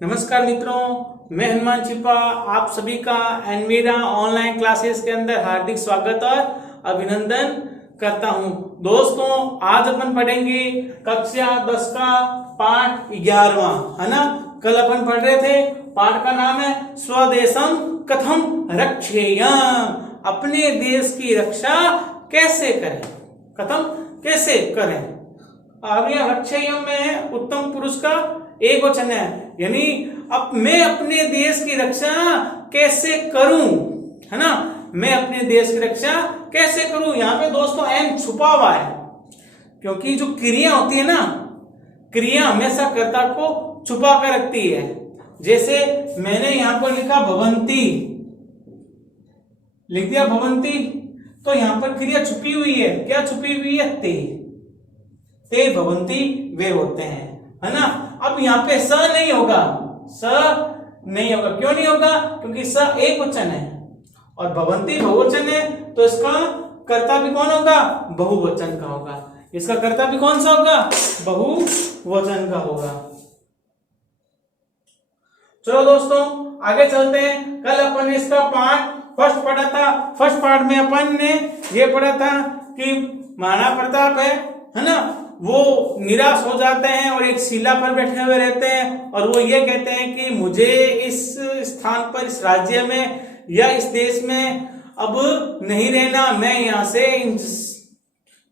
नमस्कार मित्रों, मैं हनुमान छिपा आप सभी का एनवीरा ऑनलाइन क्लासेस के अंदर हार्दिक स्वागत और अभिनंदन करता हूं। दोस्तों, आज अपन पढ़ेंगे कक्षा 10 का पाठ 11वां, है ना। कल अपन पढ़ रहे थे, पाठ का नाम है स्वदेशम कथम रक्षेयम, अपने देश की रक्षा कैसे करें, कथम कैसे करें। अब यह रक्षेयम में है उत्तम पुरुष का एक वचन है, यानी अब मैं अपने देश की रक्षा कैसे करूं, है ना। मैं अपने देश की रक्षा कैसे करूं, यहां पे दोस्तों एम छुपा हुआ है, क्योंकि जो क्रिया होती है ना, क्रिया हमेशा कर्ता को छुपा कर रखती है। जैसे मैंने यहां पर लिखा भवंती, लिख दिया भवंती, तो यहां पर क्रिया छुपी हुई है। क्या छुपी हुई है? ते भवंती वे होते हैं, है ना। अब यहाँ पे स नहीं होगा, स नहीं होगा। क्यों नहीं होगा? क्योंकि स एक वचन है और भवंती बहुवचन है, तो इसका कर्ता भी कौन होगा? बहुवचन का होगा। इसका कर्ता भी कौन सा होगा? बहुवचन का होगा। चलो दोस्तों आगे चलते हैं। कल अपन ने इसका पार्ट फर्स्ट पढ़ा था। फर्स्ट पार्ट में अपन ने ये पढ़ा था कि महाराणा प्रताप है ना, वो निराश हो जाते हैं और एक शिला पर बैठे हुए रहते हैं और वो ये कहते हैं कि मुझे इस स्थान पर, इस राज्य में या इस देश में अब नहीं रहना, मैं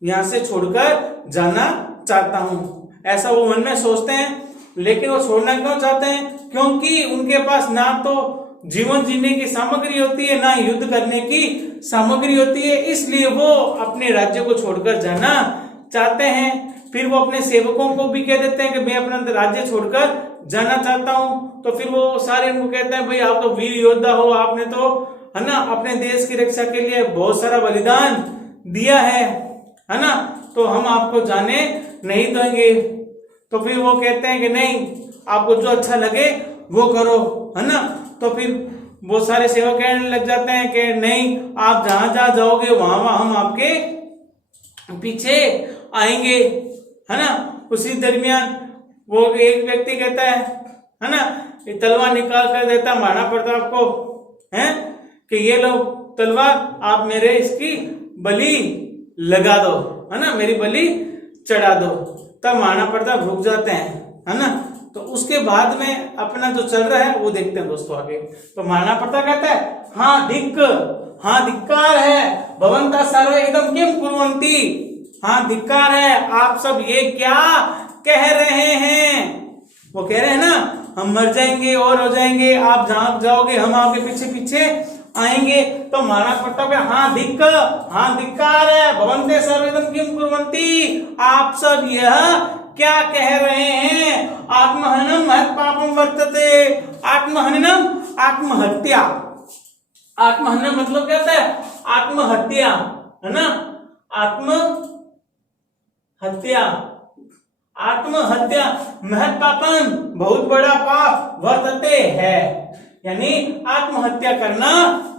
यहाँ से छोड़कर जाना चाहता हूँ, ऐसा वो मन में सोचते हैं। लेकिन वो छोड़ना क्यों चाहते हैं? क्योंकि उनके पास ना तो जीवन जीने की सामग्री होती है, ना युद्ध करने की सामग्री होती है, इसलिए वो अपने राज्य को छोड़कर जाना चाहते हैं। फिर वो अपने सेवकों को भी कह देते हैं कि मैं अपना राज्य छोड़कर जाना चाहता हूं। तो फिर वो सारे उनको कहते हैं, भाई आप तो वीर योद्धा हो, आपने तो, है ना, अपने देश की रक्षा के लिए बहुत सारा बलिदान दिया है ना, तो हम आपको जाने नहीं देंगे। तो फिर वो कहते हैं कि नहीं, आपको जो अच्छा लगे वो करो, है ना। तो फिर वो सारे सेवक कहने लग जाते हैं कि नहीं, आप जहां जहां जाओगे वहां वहां हम आपके पीछे आएंगे, है ना। उसी दरमियान वो एक व्यक्ति कहता है ना, तलवार निकाल कर देता महाराणा प्रताप को, है कि ये लो तलवार, आप मेरे इसकी बलि लगा दो, है ना, मेरी बलि चढ़ा दो। तब महाराणा प्रताप रुक जाते हैं, है ना। तो उसके बाद में अपना जो चल रहा है वो देखते हैं दोस्तों आगे। तो महाराणा प्रताप कहता है, हाँ धिक्कार है, भवंता सर्वे इदं किम कुर्वन्ति, हाँ धिक्कार है, आप सब ये क्या कह रहे हैं। वो कह रहे हैं ना, हम मर जाएंगे और हो जाएंगे, आप जहां जाओगे हम आपके पीछे पीछे आएंगे। तो महाराणा प्रताप हाँ धिक्कार है, भवन्ते सर्वे इदं किम कुर्वन्ति, आप सब यह क्या कह रहे हैं। आत्महननम महत् पापम वर्तते, आत्महननम आत्महत्या, आत्महनन मतलब क्या होता है? आत्महत्या, है ना। आत्महत्या महत् पापम, बहुत बड़ा पाप, वर्तते है, यानी आत्महत्या करना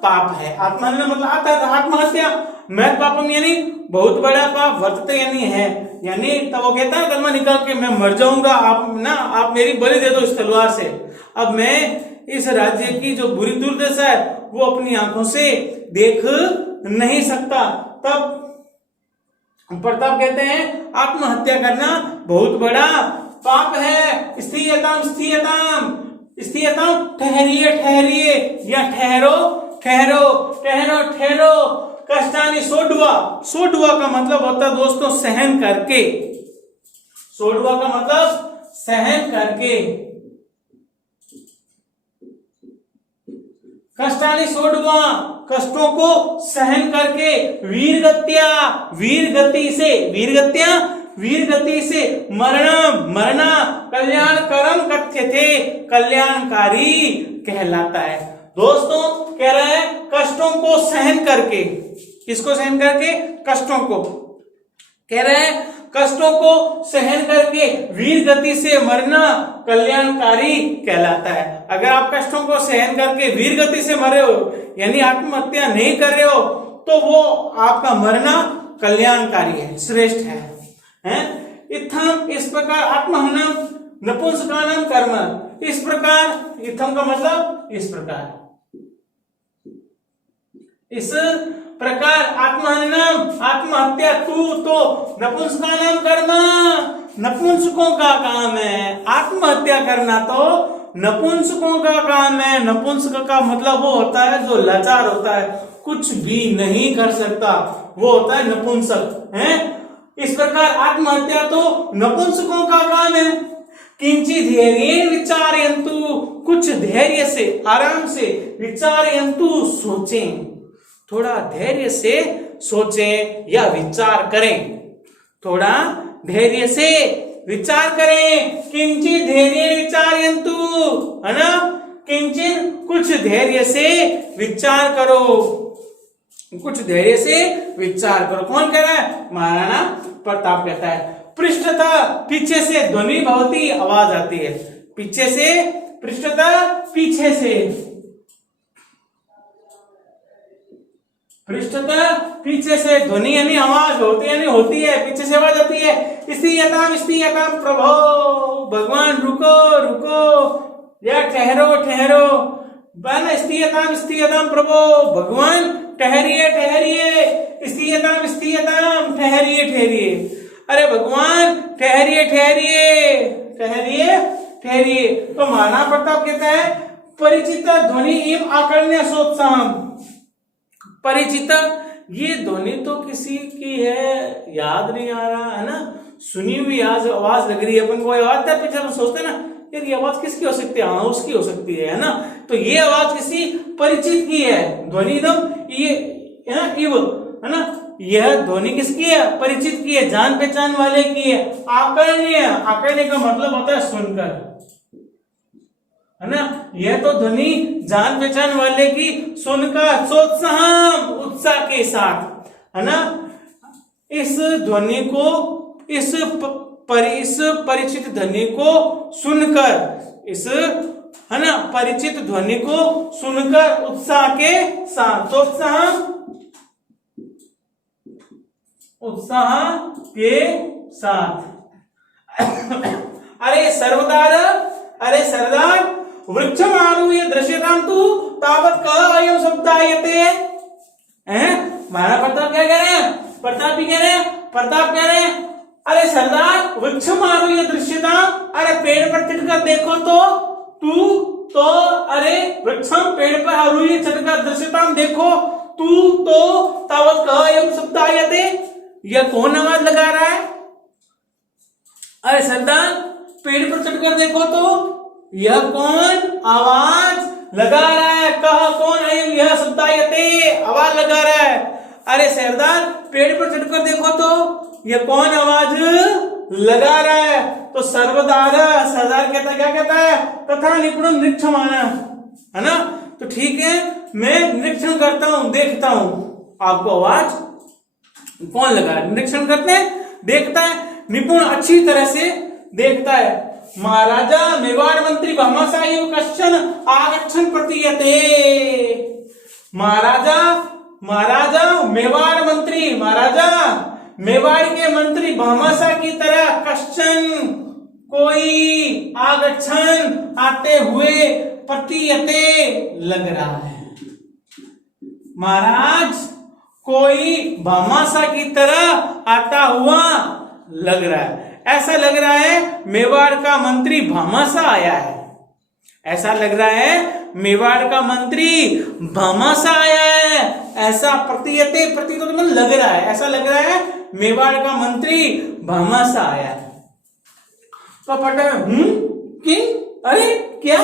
पाप है। आत्महनन मतलब आता है आत्महत्या, महत् पापम यानी बहुत बड़ा पाप, वर्तते यानी है, यानी तब वो कहता है तलवार निकाल के मैं मर जाऊंगा, आप मेरी बलि दे दो इस तलवार से, अब मैं इस राज्य की जो बुरी दुर्दशा है वो अपनी आंखों से देख नहीं सकता। तब प्रताप कहते हैं आत्महत्या करना बहुत बड़ा पाप है। स्थियताम ठहरिए या ठहरो। कष्टानि सोढ्वा का मतलब होता है दोस्तों सहन करके, सोढ्वा का मतलब सहन करके। कष्टानि सोढ्वा, कष्टों को सहन करके। वीर गति से मरना कल्याणकरम कथ्यते, कल्याणकारी कहलाता है। दोस्तों कह रहे हैं कष्टों को सहन करके, किसको सहन करके? कष्टों को। कह रहे हैं कष्टों को सहन करके वीर गति से मरना कल्याणकारी कहलाता है। अगर आप कष्टों को सहन करके वीर गति से मरे हो, यानी आत्महत्या नहीं कर रहे हो, तो वो आपका मरना कल्याणकारी है, श्रेष्ठ है। इत्थम इस प्रकार आत्महनन नपुंसकानाम कर्म। इस प्रकार इत्थम का मतलब इस प्रकार, इस प्रकार आत्महननम आत्महत्या तू तो नपुंसकानाम कर्म, नपुंसकों का काम है। आत्महत्या करना तो नपुंसकों का काम है। नपुंसक का मतलब वो होता है जो लाचार होता है, कुछ भी नहीं कर सकता, वो होता है नपुंसक है। इस प्रकार आत्महत्या तो नपुंसकों का काम है। किंचित धैर्य विचारयन्तु, कुछ धैर्य से आराम से, विचारयन्तु सोचें, थोड़ा धैर्य से सोचें या विचार करें, थोड़ा धैर्य से विचार करें। किंचित धैर्य विचारयन्तु, है ना, किंचित कुछ धैर्य से विचार करो, कुछ धैर्य से विचार करो। कौन कह रहा है? महाराणा प्रताप कहता है। पृष्ठतः पीछे से ध्वनि भवती, आवाज आती है पीछे से, पृष्ठतः पीछे से, पृष्ठतः पीछे से ध्वनि यानी आवाज होती यानी होती है, पीछे से आवाज आती है। स्थियताम प्रभो, भगवान रुको रुको या ठहरो ठहरो, स्थियताम प्रभो, भगवान ठहरिए ठहरिए, स्थियताम ठहरिए ठहरिए, अरे भगवान ठहरिए ठहरिए ठहरिए ठहरिए। तो महाराणा प्रताप कहता है परिचित ध्वनि इम आकर्ण्य सोत्साहम, परिचित ये ध्वनि तो किसी की है, याद नहीं आ रहा है ना, सुनी हुई आज आवाज लग रही है, अपन को आवाज है पीछे, हम सोचते हैं ना यार ये आवाज किसकी हो सकती है, हाँ उसकी हो सकती है ना। तो ये आवाज किसी परिचित की है, ध्वनि एकदम ये है ना, इव है ना, यह ध्वनि किसकी है? परिचित की है, जान पहचान वाले की है। आकर्ण्य, आकर्ण्य का मतलब होता है सुनकर, है ना, यह तो ध्वनि जान पहचान वाले की सुनकर, सोत्साहम उत्साह के साथ, है ना, इस ध्वनि को, इस परिचित ध्वनि को सुनकर, इस है ना परिचित ध्वनि को सुनकर उत्साह के साथ, सोत्साहम उत्साह के साथ। अरे सरदार, अरे सरदार, वृक्षम आरुह्य दृश्यताम तु तावत् कः अयं शब्दायते। हैं महाराणा प्रताप क्या कह रहे हैं? प्रताप भी कह रहे हैं, प्रताप कह रहे हैं अरे सरदार वृक्षम आरुह्य दृश्यताम, अरे पेड़ पर चढ़कर देखो तो, तू तो, अरे वृक्षम पेड़ पर आरुह्य चढ़कर दृश्यताम देखो, तू तो तावत् कः अयं शब्दायते, यह कौन आवाज लगा रहा है? अरे सरदार पेड़ पर चढ़कर देखो तो यह कौन आवाज लगा रहा है? कहा कौन है? यह शब्दायते, आवाज लगा रहा है। अरे सरदार पेड़ पर चढ़कर देखो तो यह कौन आवाज लगा रहा है? तो सर्वदार, सरदार कहता क्या कहता है? तथा निपुण निरीक्षमाना, है ना, तो ठीक है मैं निरीक्षण करता हूं, देखता हूं आपको आवाज कौन लगा है। निरीक्षण करते हैं, देखता है, निपुण अच्छी तरह से देखता है। महाराजा मेवाड़ मंत्री भामाशाही कश्चन आगच्छन् प्रतीयते। महाराजा मेवाड़ मंत्री, महाराजा मेवाड़ के मंत्री भामाशाह की तरह कश्चन कोई आगच्छन् आते हुए प्रतीयते लग रहा है। महाराज कोई भामाशाह की तरह आता हुआ लग रहा है, ऐसा लग रहा है मेवाड़ का मंत्री भामाशाह आया है, ऐसा लग रहा है मेवाड़ का मंत्री भामाशाह आया है, ऐसा प्रतीयते, प्रतीत तो लग रहा है, ऐसा लग रहा है मेवाड़ का मंत्री भामाशाह आया है। तो पता है कि अरे क्या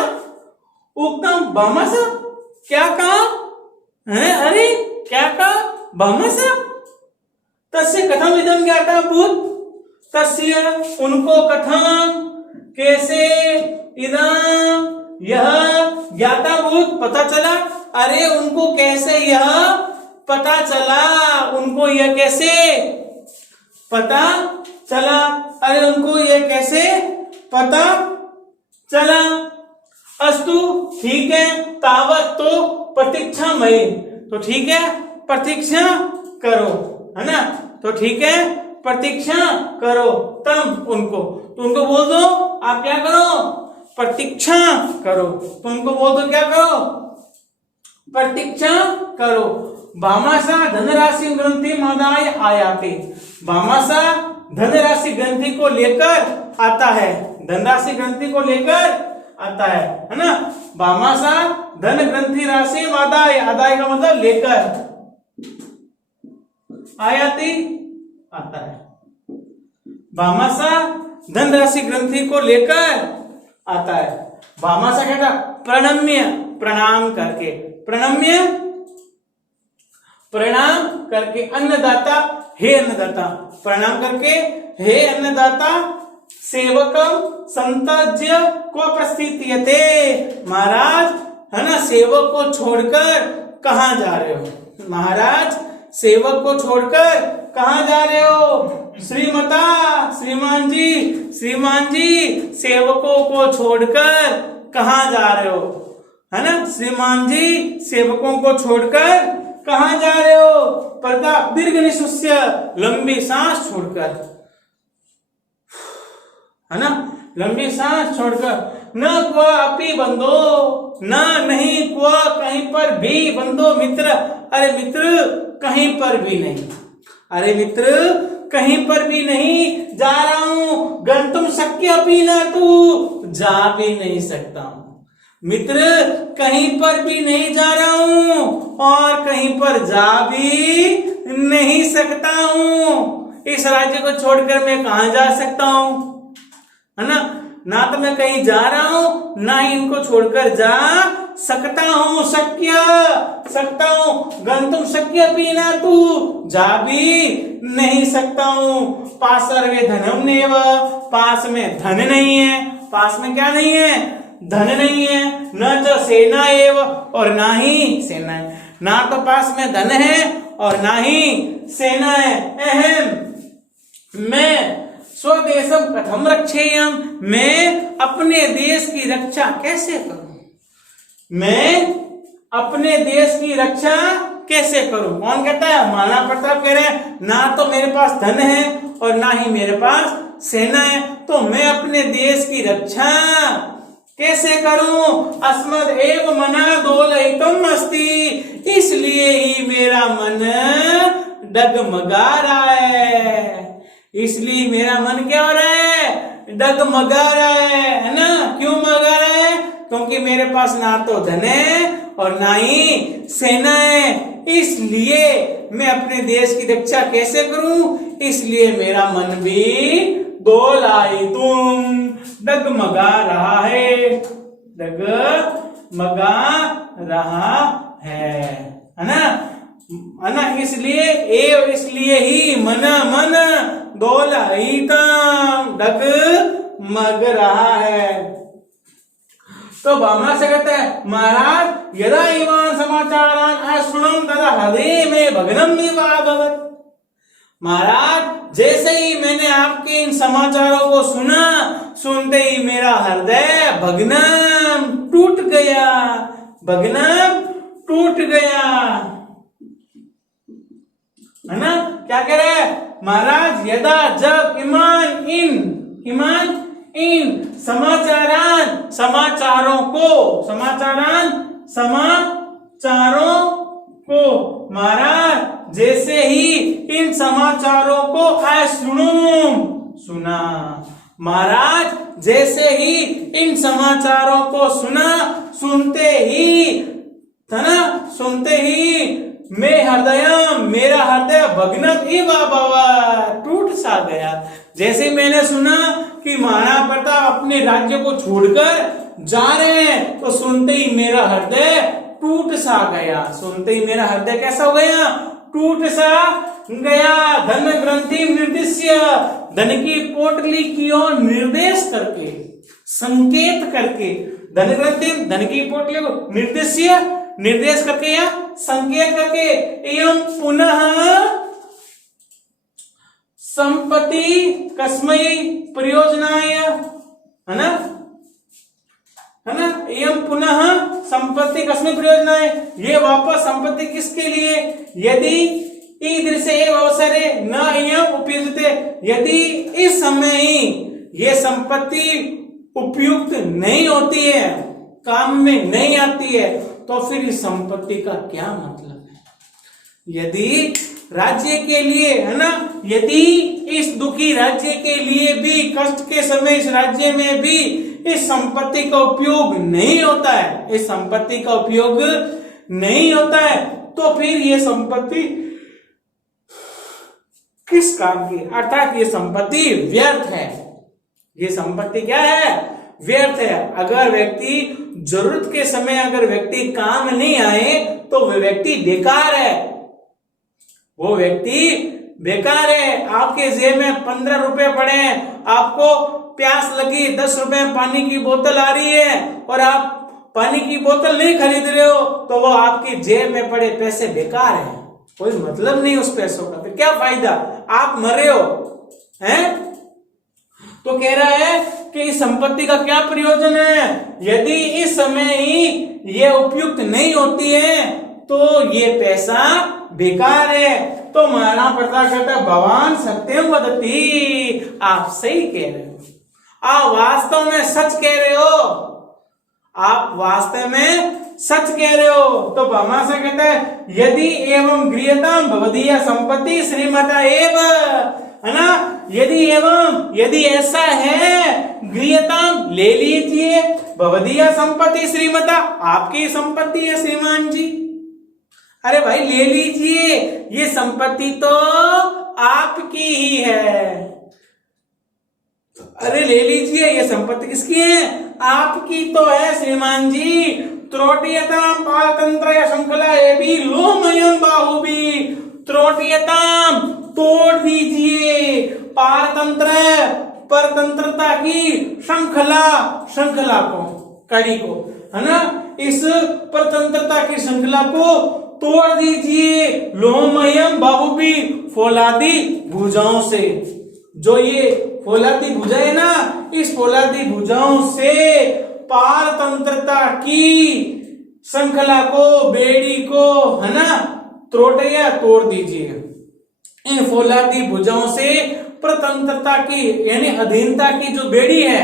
उत्तम भामाशाह, क्या कहा है? अरे क्या कहा? भामाशाह तस्य कथम इदं ज्ञाता भूत, तस्य उनको कथम कैसे इदं यह ज्ञाता भूत पता चला। अरे उनको कैसे यह पता चला, उनको यह कैसे पता चला, अरे उनको यह कैसे पता चला। अस्तु ठीक है, तावत तो प्रतीक्षा मई, तो ठीक है प्रतीक्षा करो, है ना, तो ठीक है प्रतीक्षा करो तम उनको, तो उनको बोल दो आप क्या करो, प्रतीक्षा करो। तो उनको बोल दो क्या करो, प्रतीक्षा करो। भामासा धनराशि ग्रंथि मदाय आयाते, भामासा धनराशि ग्रंथि को लेकर आता है, धनराशि ग्रंथि को लेकर आता है ना। भामासा धन ग्रंथि राशि आदाय, आदाय का मतलब लेकर, आयाति आता है। भामासा धन राशि ग्रंथि को लेकर आता है। भामासा कहता प्रणम्य, प्रणाम करके, प्रणम्य प्रणाम करके, अन्नदाता हे अन्नदाता, प्रणाम करके हे अन्नदाता, सेवकम संतज्य को प्रस्थित्यते, महाराज है ना, सेवक को छोड़कर कहां जा रहे हो, महाराज सेवक को छोड़कर कहां जा रहे हो, श्रीमता, श्रीमान जी, श्रीमान जी सेवकों को छोड़कर कहां जा रहे हो, है ना, श्रीमान जी सेवकों को छोड़कर कहां जा रहे हो। प्रताप दीर्घ निश्वास्य, लंबी सांस छोड़कर, है ना, लंबी सांस छोड़कर। न क्वा अपि बंधो, न नहीं क्वा कहीं पर भी, बंधो मित्र, अरे मित्र कहीं पर भी नहीं, अरे मित्र कहीं पर भी नहीं जा रहा हूं, गंतुम शक्य अपि न तू, जा भी नहीं सकता हूं, मित्र कहीं पर भी नहीं जा रहा हूं और कहीं पर जा भी नहीं सकता हूं। इस राज्य को छोड़कर मैं कहां जा सकता हूं, है ना, ना तो मैं कहीं जा रहा हूं ना ही इनको छोड़कर जा सकता हूं, शक्य सकता हूं, गंतुम शक्य भी ना तू, जा भी नहीं सकता हूं। पास सर्वे धनम नेव, पास में धन नहीं है, पास में क्या नहीं है, धन नहीं है, न तो सेना एव, और ना ही सेना है, ना तो पास में धन है और ना ही सेना है। अहम मैं स्वदेशम कथम रक्षेयम, मैं अपने देश की रक्षा कैसे करूं, मैं अपने देश की रक्षा कैसे करूं। कौन कहता है, महाराणा प्रताप कह रहे हैं, ना तो मेरे पास धन है और ना ही मेरे पास सेना है, तो मैं अपने देश की रक्षा कैसे करूं। अस्मद एव मना दोलयितुम अस्ति, इसलिए ही मेरा मन डगमगा रहा है, इसलिए मेरा मन क्या हो रहा है, डगमगा रहा है ना। क्यों मगा रहा है, क्योंकि मेरे पास ना तो धन है और ना ही सेना है, इसलिए मैं अपने देश की रक्षा कैसे करूं, इसलिए मेरा मन भी दोलायितुम, डगमगा रहा है, डगमगा रहा है ना, है ना, इसलिए एव, इसलिए ही मन, मन दोलायितम, डगमग रहा है। तो भावना से कहते हैं, महाराज यदा इवान समाचारान अश्रुणम तदा हृदय में भग्नम विवाभवत्, महाराज जैसे ही मैंने आपके इन समाचारों को सुना, सुनते ही मेरा हृदय भग्नम टूट गया, भग्नम टूट गया, है ना। क्या कह रहे हैं महाराज, यदा जब ईमान इन समाचारान, समाचारों को, समाचारान समाचारों को, महाराज जैसे ही इन समाचारों को अश्रुणुम सुना, महाराज जैसे ही इन समाचारों को सुना, सुनते ही, था ना, सुनते ही मैं हृदय, मेरा हृदय भग्नम इव अभवत्, टूट सा गया। जैसे मैंने सुना कि महाराणा प्रताप अपने राज्य को छोड़कर जा रहे हैं, तो सुनते ही मेरा हृदय टूट सा गया, सुनते ही मेरा हृदय कैसा हो गया, टूट सा गया। धन ग्रंथि निर्दिश्य, धन की पोटली की ओर निर्देश करके, संकेत करके, धन ग्रंथि, धन की पोटली को निर्देश्य, निर्देश करके या संकेत करके, एवं पुनः संपत्ति कस्मै प्रयोजनाय, है ना, है ना, एवं पुनः संपत्ति कस्मै प्रयोजनाय, ये वापस संपत्ति किसके लिए, यदि ईदृश एव अवसरे न इयम् उपयुज्यते, यदि इस समय ही ये संपत्ति उपयुक्त नहीं होती है, काम में नहीं आती है, तो फिर इस संपत्ति का क्या मतलब है। यदि राज्य के लिए, है ना, यदि इस दुखी राज्य के लिए भी कष्ट के समय इस राज्य में भी इस संपत्ति का उपयोग नहीं होता है, इस संपत्ति का उपयोग नहीं होता है, तो फिर ये संपत्ति किस काम की, अर्थात ये संपत्ति व्यर्थ है। ये संपत्ति क्या है, व्यर्थ है। अगर व्यक्ति जरूरत के समय अगर व्यक्ति काम नहीं आए तो वह व्यक्ति बेकार है, वो व्यक्ति बेकार है। आपके जेब में 15 रुपए पड़े हैं, आपको प्यास लगी, 10 रुपए में पानी की बोतल आ रही है और आप पानी की बोतल नहीं खरीद रहे हो, तो वो आपकी जेब में पड़े पैसे बेकार है, कोई मतलब नहीं उस पैसों का, तो क्या फायदा, आप मर रहे हो हैं। तो कह रहा है कि इस संपत्ति का क्या प्रयोजन है, यदि इस समय ही ये उपयुक्त नहीं होती है तो ये पैसा बेकार है। तो महाराणा प्रताप कहता है भगवान सत्यम वदति, आप सही कह रहे हो, आप वास्तव में सच कह रहे हो, आप वास्तव में सच कह रहे हो। तो भामा से कहता है यदि एवं गृहताम भवदीय संपत्ति श्रीमता एव, है ना, यदि एवं यदि ऐसा है गृहताम ले लीजिए, भवदीय संपत्ति श्रीमता, आपकी संपत्ति है श्रीमान जी, अरे भाई ले लीजिए, ये संपत्ति तो आपकी ही है, अरे ले लीजिए, ये संपत्ति किसकी है, आपकी तो है श्रीमान जी। त्रोटियताम पारतंत्र या श्रृंखला ये भी लोमयम बाहुबी, त्रोटियताम तोड़ दीजिए, पारतंत्र परतंत्रता की श्रृंखला को, कड़ी को, है ना, इस परतंत्रता की श्रृंखला को तोड़ दीजिए, लोमयम बाहुबी, फौलादी भुजाओं से। जो ये फौलादी भुजा है ना, इस फौलादी भुजाओं से पारतंत्रता की श्रृंखला को, बेड़ी को, है ना, त्रोटया तोड़ दीजिए। इन फौलादी भुजाओं से परतंत्रता की यानी अधीनता की जो बेड़ी है,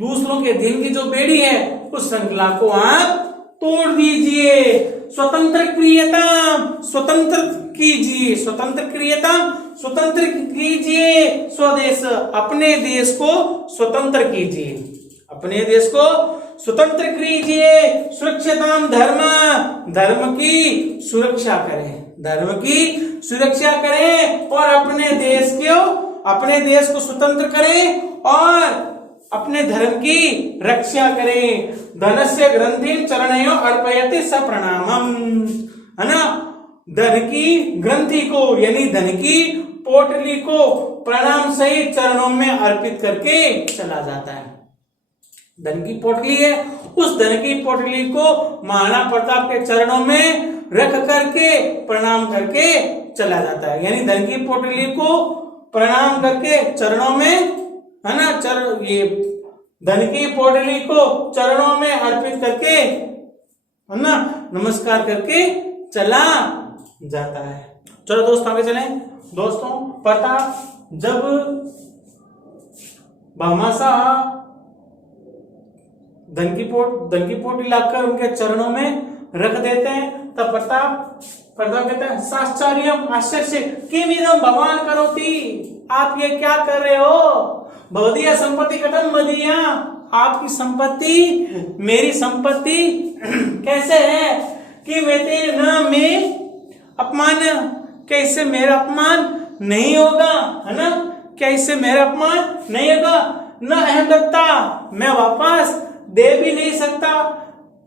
दूसरों के अधीन की जो बेड़ी है, उस श्रृंखला को आप तोड़ दीजिए। स्वतंत्र क्रियता, स्वतंत्र कीजिए, स्वतंत्र क्रियता, स्वतंत्र कीजिए, स्वदेश, अपने देश को स्वतंत्र कीजिए, अपने देश को स्वतंत्र कीजिए। सुरक्षिताम धर्म, धर्म की सुरक्षा करें, धर्म की सुरक्षा करें और अपने देश को स्वतंत्र करें और अपने धर्म की रक्षा करें। धनस्य ग्रंथि चरणयों अर्पयति स प्रणामम, है ना, धन की ग्रंथि को यानी धन की पोटली को प्रणाम सहित चरणों में अर्पित करके चला जाता है। धन की पोटली है, उस धन की पोटली को महाराणा प्रताप के चरणों में रख करके प्रणाम करके चला जाता है, यानी धन की पोटली को प्रणाम करके चरणों में, है ना, ये धन की पोटली को चरणों में अर्पित करके, है ना, नमस्कार करके चला जाता है। चलो दोस्तों आगे चलें। दोस्तों प्रताप जब भामाशाह धन की पोटली लाकर उनके चरणों में रख देते हैं, तब प्रताप कहते हैं साश्चर्यम, आश्चर्य, किमिदं भवान करोति, आप ये क्या कर रहे हो, भवदीय संपत्ति कथम मदीया, आपकी संपत्ति मेरी संपत्ति कैसे है, कि मेरे न में अपमान, कैसे मेरा अपमान नहीं होगा, है ना, कैसे मेरा अपमान नहीं होगा, न अहम दत्ता, मैं वापस दे भी नहीं सकता,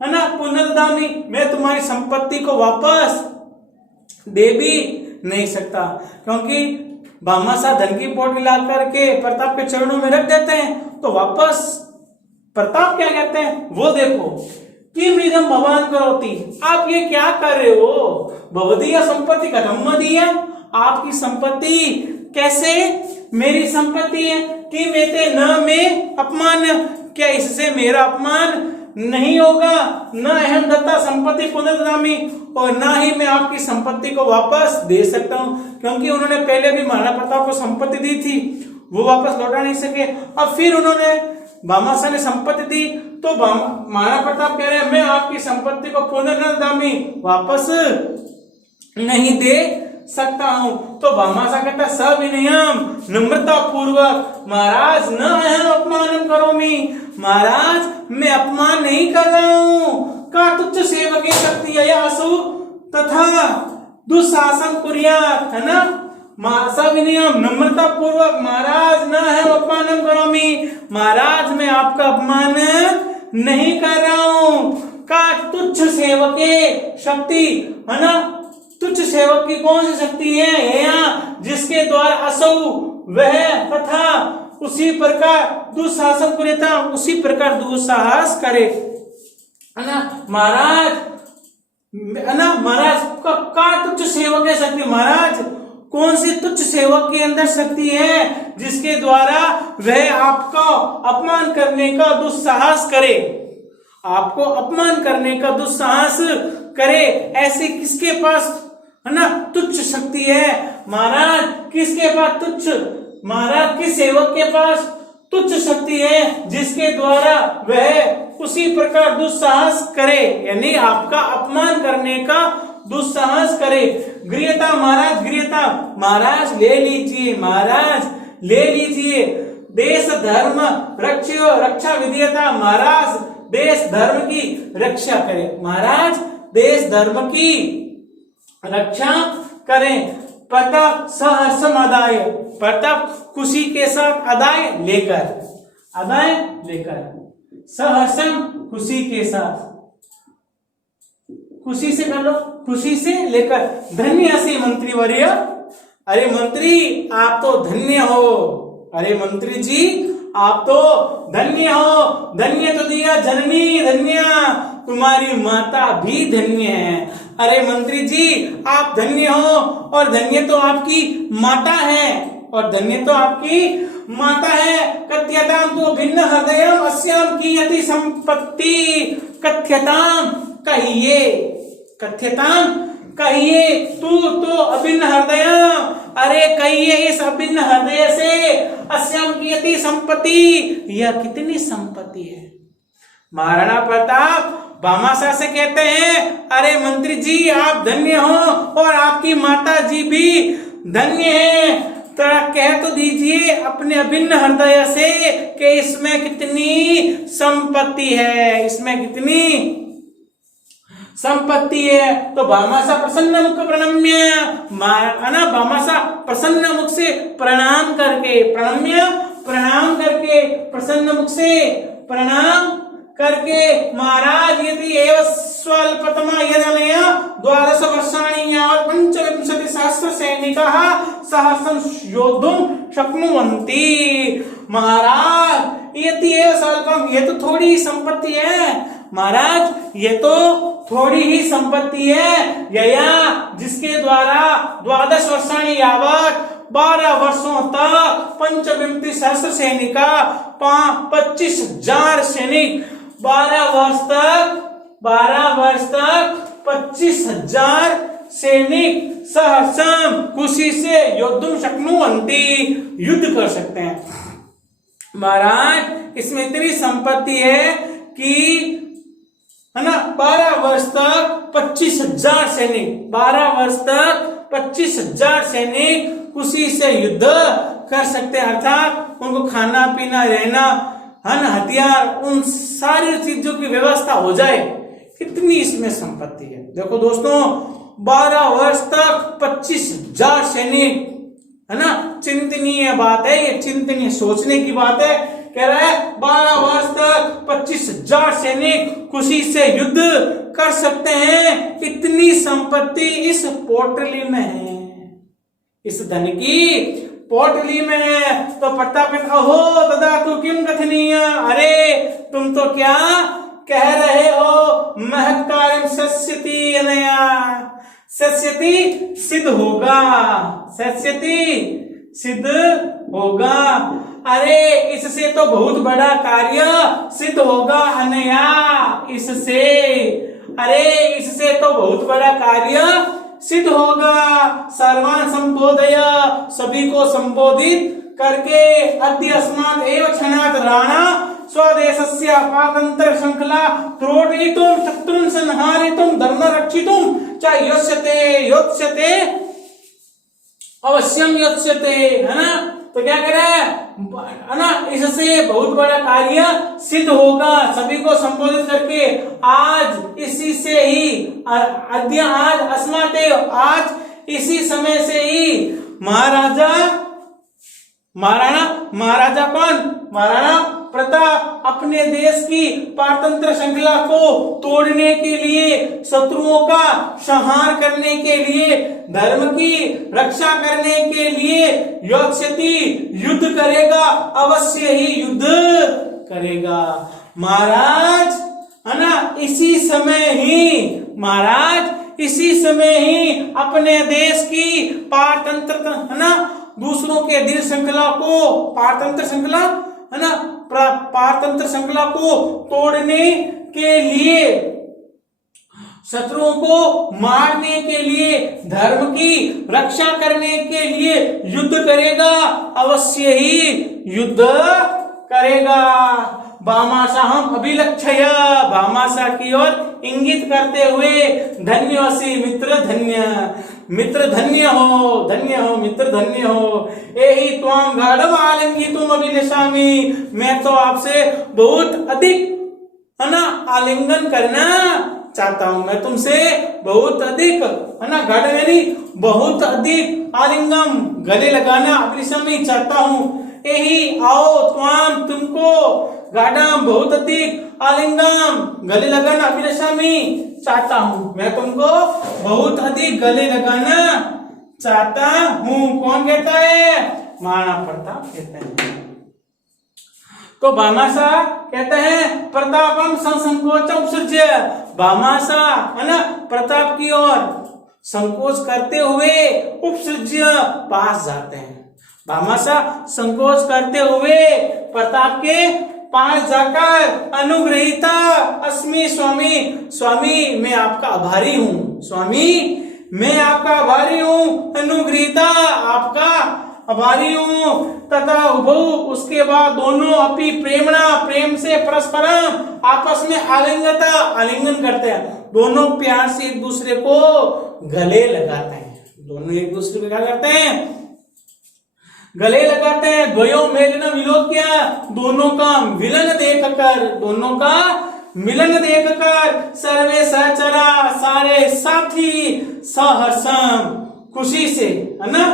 है ना, पुनर्दामी, मैं तुम्हारी संपत्ति को वापस दे भी नहीं सकता, क्योंकि भामाशाह धन की पोटली ला करके प्रताप के चरणों में रख देते हैं, तो वापस प्रताप क्या कहते हैं वो देखो, कि मृदम भवान करोति, आप ये क्या कर रहे हो, भवदीय संपत्ति कथम मदीया, आपकी संपत्ति कैसे मेरी संपत्ति है, कि मेते न में अपमान, क्या इससे मेरा अपमान नहीं होगा, न अहम दत्ता संपत्ति पुनर्ददामी, और ना ही मैं आपकी संपत्ति को वापस दे सकता हूं, क्योंकि उन्होंने पहले भी महाराणा प्रताप को संपत्ति दी थी, वो वापस लौटा नहीं सके। अब फिर उन्होंने भामाशाह ने संपत्ति दी, तो महाराणा प्रताप कह रहे हैं मैं आपकी संपत्ति को पुनर्ददामी वापस नहीं दे सकता हूं। तो भामाशाह कहता सविनयम नम्रता पूर्वक, महाराज न अहम अपमानम करोमि, महाराज मैं अपमान नहीं कर रहा हूं, का तुच्छ सेवके शक्ति असु तथा दुशासन कुर्यात, है ना। सविनयम नम्रता पूर्वक, महाराज न अहम अपमानम करोमि, महाराज मैं आपका अपमान नहीं कर रहा हूं, का तुच्छ सेवके शक्ति, है ना। तुच्छ सेवक की कौन सी शक्ति है यहाँ, जिसके द्वारा असौ वह तथा उसी प्रकार दुशासन कुर्याता, उसी प्रकार दुस्साहस करे, है ना। महाराज, है ना, महाराज का तुच्छ सेवक है शक्ति, महाराज कौन सी तुच्छ सेवक के अंदर शक्ति है जिसके द्वारा वह आपको अपमान करने का दुस्साहस करे, आपको अपमान करने का दुस्साहस करे, ऐसे किसके पास, है ना, तुच्छ शक्ति है। महाराज किसके पास तुच्छ, महाराज किस सेवक के पास तुच्छ शक्ति है जिसके द्वारा वह उसी प्रकार दुस्साहस करे, यानी आपका अपमान करने का दुस्साहस करे। गृहता, महाराज गृहता, महाराज ले लीजिए, महाराज ले लीजिए। देश धर्म रक्षा विधेयता, महाराज देश धर्म की रक्षा करें, महाराज देश धर्म की रक्षा करें। प्रताप सहर्षम अदाय, प्रताप खुशी के साथ अदाय लेकर, सहर्षम खुशी के साथ, खुशी से कर लो, खुशी से लेकर। धन्य हसी मंत्री वर्य, अरे मंत्री आप तो धन्य हो, अरे मंत्री जी आप तो धन्य हो, धन्य तो दिया जननी धन्य, तुम्हारी माता भी धन्य है। अरे मंत्री जी आप धन्य हो, और धन्य तो आपकी माता है, और धन्य तो आपकी माता है। कथ्यताम तो भिन्न हृदयम अस्याम कीयति संपत्ति, कथ्यताम कहिए, कथ्यताम कहिए, तू तो अभिन्न हृदय, अरे कहिए इस अभिन्न हृदय से अस्याम कीयति संपत्ति, यह कितनी संपत्ति है। महाराणा प्रताप भामाशाह से कहते हैं अरे मंत्री जी आप धन्य हो, और आपकी माता जी भी धन्य है, तो कह तो दीजिए अपने अभिन्न हृदय से कि इसमें कितनी संपत्ति है, इसमें कितनी संपत्ति है। तो भामाशाह प्रसन्न मुख प्रणम्य, भामाशाह प्रसन्न मुख से प्रणाम करके, प्रणम्य प्रणाम करके, प्रसन्न मुख से प्रणाम करके, महाराज यदि एव स्वल्पतमा यदनया 12 वर्षाणि यावत् 25,000 सैनिकाः सहस्रं योद्धुं शक्नुवन्ति। महाराज यदि एव स्वल्पम, ये तो थोड़ी ही संपत्ति है, महाराज ये तो थोड़ी ही संपत्ति है, यया जिसके द्वारा 12 वर्षाणि यावत् 12 वर्षों तक 25,000 सैनिका 25,000 सैनिक 12 वर्ष तक 25,000 सैनिक सहर्षम खुशी से योद्धुम शक्नुवन्ति युद्ध कर सकते हैं। महाराज इसमें इतनी संपत्ति है कि, है ना, 12 वर्ष तक 25,000 सैनिक, 12 वर्ष तक 25,000 सैनिक खुशी से युद्ध कर सकते हैं, अर्थात उनको खाना पीना रहना, हथियार, उन सारी चीजों की व्यवस्था हो जाए, कितनी इसमें संपत्ति है। देखो दोस्तों 12 वर्ष तक 25,000 सैनिक, है ना, चिंतनीय बात है, ये चिंतनीय सोचने की बात है। कह रहा है 12 वर्ष तक 25,000 सैनिक खुशी से युद्ध कर सकते हैं, इतनी संपत्ति इस पोटली में है, इस धन की पोटली में है। तो प्रताप अहो तदा तू किम कथनीय, अरे तुम तो क्या कह रहे हो, महत् कार्यं सस्यति अनया, सस्यति सिद्ध होगा, सस्यति सिद्ध होगा। अरे इससे तो बहुत बड़ा कार्य सिद्ध होगा अनया, इससे, अरे इससे तो बहुत बड़ा कार्य सिद्ध होगा। सर्वान संबोधय, सभी को संबोधित करके, अद्य अस्मात् एव क्षणात् राणा स्वदेशस्य पातंत्र श्रृंखला त्रोटयितुं शत्रुं संहारितुं धर्म रक्षितुं च योत्स्यते अवश्यम योत्स्यते, है ना। तो क्या करे, है ना, इससे बहुत बड़ा कार्य सिद्ध होगा, सभी को संबोधित करके। आज इसी से ही, अद्य आज अस्मादेव, आज इसी समय से ही महाराजा कौन, महाराणा प्रताप अपने देश की पारतंत्र श्रृंखला को तोड़ने के लिए, शत्रुओं का संहार करने के लिए, धर्म की रक्षा करने के लिए योत्स्यति युद्ध करेगा, अवश्य ही युद्ध करेगा। महाराज, है ना, इसी समय ही महाराज इसी समय ही अपने देश की पारतंत्र, है ना, दूसरों के दिल श्रृंखला को, पारतंत्र श्रृंखला, है ना, पारतंत्र श्रृंखला को तोड़ने के लिए, शत्रुओं को मारने के लिए, धर्म की रक्षा करने के लिए युद्ध करेगा, अवश्य ही युद्ध करेगा। भामाशा हम अभिलक्षय, भामाशा की ओर इंगित करते हुए, धन्योसी मित्र धन्य, मित्र धन्य हो, धन्य हो मित्र धन्य हो। एहि त्वां गाढ़व आलिंगितुम् अभिलषामि, मैं तो आपसे बहुत अधिक, है ना, आलिंगन करना चाहता हूं, मैं तुमसे बहुत अधिक, है ना, गाढ़व यानी बहुत अधिक, आलिंगम गले लगाना, अभिलषामि चाहता हूं। यही आओ त्वाम तुमको, गाढ़म बहुत अधिक, आलिंगम गले लगाना, अभिलषामि चाहता हूं, मैं तुमको बहुत अधिक गले लगाना चाहता हूं। कौन कहता है, महाराणा प्रताप कहते हैं। तो भामाशा कहते हैं प्रतापम संकोच उपसृज्य, भामाशा, है ना, प्रताप की ओर संकोच करते हुए उपसृज्य पास जाते हैं। भामाशा संकोच करते हुए प्रताप के पास जाकर, अनुग्रहीता अस्मि स्वामी, स्वामी मैं आपका आभारी हूँ, स्वामी मैं आपका आभारी हूँ, अनुग्रहीता आपका आभारी हूँ। तथा उभौ, उसके बाद दोनों अपनी प्रेमणा, प्रेम से परस्परम आपस में आलिंगता, आलिंगन करते हैं, दोनों प्यार से एक दूसरे को गले लगाते हैं, दोनों एक दूसरे को क्या करते हैं, गले लगाते हैं। द्वयो मेलन विलोक किया, दोनों का मिलन देखकर, दोनों का मिलन देखकर, सर्वे सहचरा, सारे साथी सहर्षम, खुशी से, है ना,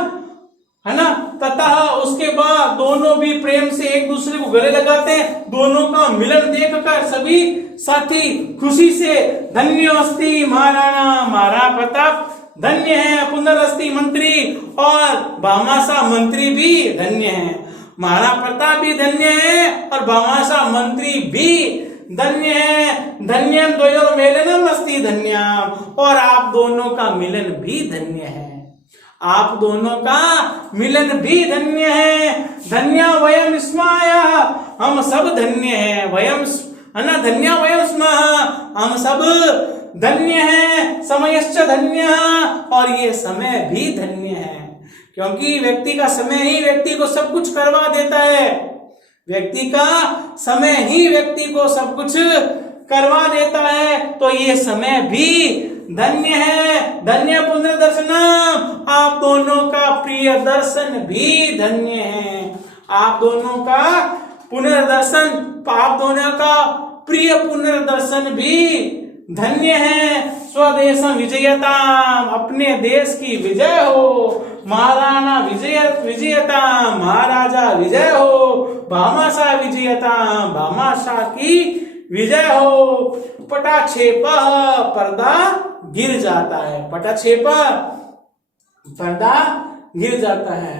है ना, तथा उसके बाद दोनों भी प्रेम से एक दूसरे को गले लगाते हैं, दोनों का मिलन देखकर सभी साथी खुशी से, धन्योस्ति महाराणा, महाराणा प्रताप धन्य है, पुनरस्ति मंत्री, और भामाशा मंत्री भी धन्य है, महाराणा प्रताप भी धन्य है और भामाशा मंत्री भी धन्य है। धन्यम द्वयो मेलनम अस्ति धन्यम, और आप दोनों का मिलन भी धन्य है, आप दोनों का मिलन भी धन्य है। धन्य वयम स्माय, हम सब धन्य है, वयम, है ना, धन्य वयम स्मः, हम सब धन्य है। समयश्च धन्य, और ये समय भी धन्य है, क्योंकि व्यक्ति का समय ही व्यक्ति को सब कुछ करवा देता है, व्यक्ति का समय ही व्यक्ति को सब कुछ करवा देता है, तो ये समय भी धन्य है। धन्य पुनर्दर्शनम, आप दोनों का प्रिय दर्शन भी धन्य है, आप दोनों का पुनर्दर्शन, आप दोनों का प्रिय पुनर्दर्शन भी धन्य है। स्वदेशम विजयताम, अपने देश की विजय हो, महाराणा विजयताम, महाराजा विजय हो, भामाशा विजयताम, भामाशा की विजय हो। पटाक्षेप, पर्दा गिर जाता है, पटाक्षेप पर्दा गिर जाता है।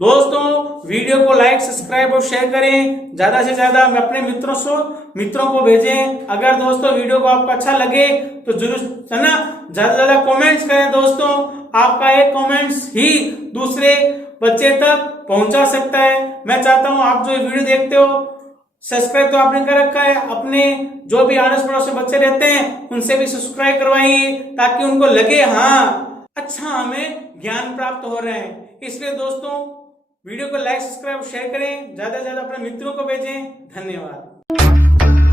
दोस्तों वीडियो को लाइक, सब्सक्राइब और शेयर करें, ज्यादा से ज्यादा अपने मित्रों को भेजें। अगर दोस्तों वीडियो को आपको अच्छा लगे तो जरूर, है ना, ज्यादा से ज्यादा कमेंट्स करें। दोस्तों आपका एक कमेंट्स ही दूसरे बच्चे तक पहुंचा सकता है। मैं चाहता हूं आप जो ये वीडियो देखते हो, सब्सक्राइब तो आपने कर रखा है, अपने जो भी आड़ोस पड़ोस में बच्चे रहते हैं उनसे भी सब्सक्राइब करवाइए, ताकि उनको लगे हाँ अच्छा हमें ज्ञान प्राप्त हो रहा है। इसलिए दोस्तों वीडियो को लाइक, सब्सक्राइब, शेयर करें, ज्यादा से ज्यादा अपने मित्रों को भेजें। धन्यवाद।